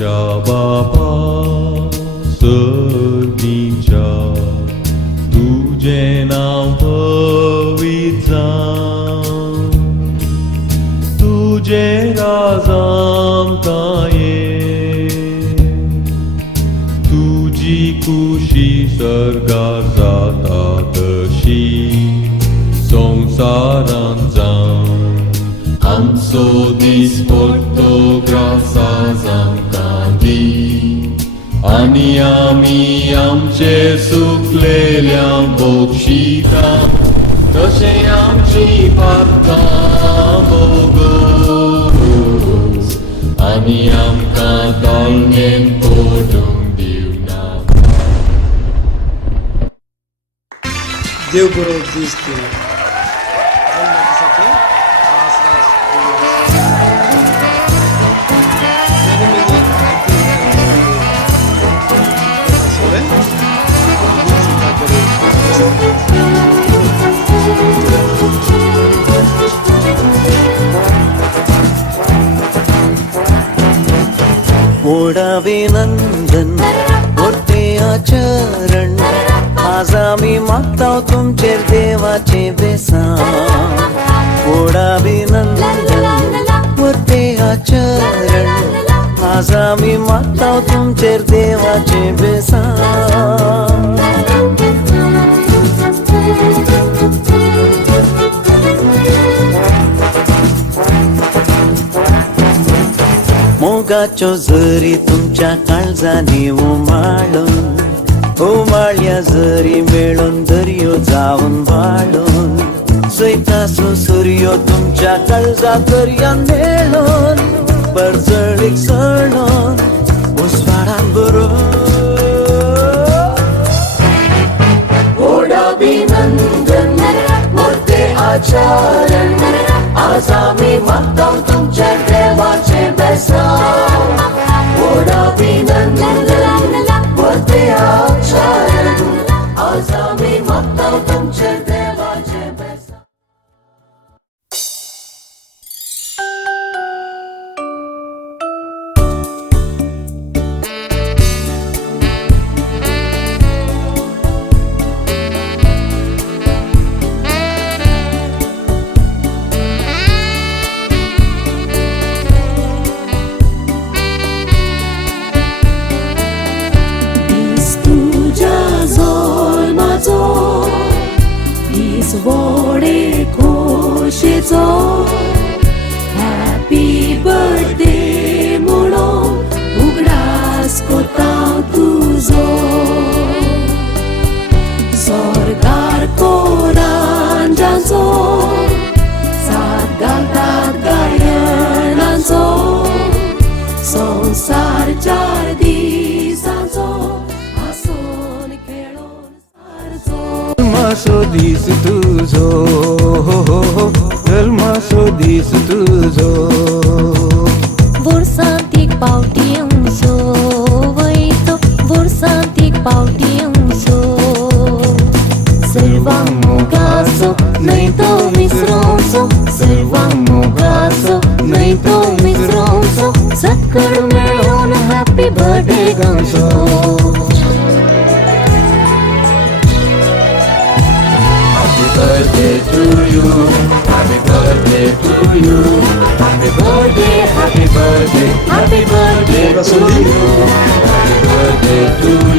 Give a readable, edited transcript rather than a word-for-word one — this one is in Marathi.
आमच्या बापा सर्गीच्या तुझे नाव पवित्र जावं, तुझे राज आमकां ये, तुझी खुशी सर्गार जाता तशी संवसारांत जावं. आमचो दीस पडटो ग्रासांत आमकां दी, आनी आमी आमचे सुकलेल्यांक बक्षिता, तशें आमची पातकां बोगोस, आनी आमकां ताळमेन पडूंक दिवना. देव बरो दीस दिवं. मोडाभिनंदन करते आचरण, आज आम्ही मागताव तुमचेर देवाचे बेसान. मोडाभिनंदन करते आचरण, आज आम्ही मागताव तुमचेर देवाचे बेसान. मोगाच्यो झरी तुमच्या काळजांनी उमाळून, उमाळ्या झरी मेळून दर्यो जावन वाळून, जैतासो सूर्यो तुमच्या काळजा दर्यान मेळून, परजळीक सळून उजवाडान बरोवन. मोडाभिनंदन करते आचरण, आज आम्ही मागताव तुमच्या देवाचे बेसान. मोडाभिनंदन करते आचरण, आज आम्ही मागताव तुमच्या देवाचे बेसान. व्हडे खोशेचो हॅपी बर्थडे म्हणून उगडास कोता तुजो. स्वर्गार कोरांजांचो साथ घालतात गायनांचो, संसार 4 दिसांचो हसून खेळून सारचो. जल्मासो दीस तुझो, जल्मासो दीस तुझो. वर्सांत एक पावटी येवचो वयतो, वर्सांत एक पावटी येवचो. सर्वांक मोगाचो न्हय तो विसरोवचो, सर्वांक मोगाचो न्हय तो विसरोवचो. सकळ मेळून हॅपी बर्थडे गावचो. Happy birthday to you, happy birthday to you, happy birthday, happy birthday, happy birthday to you, happy birthday to you.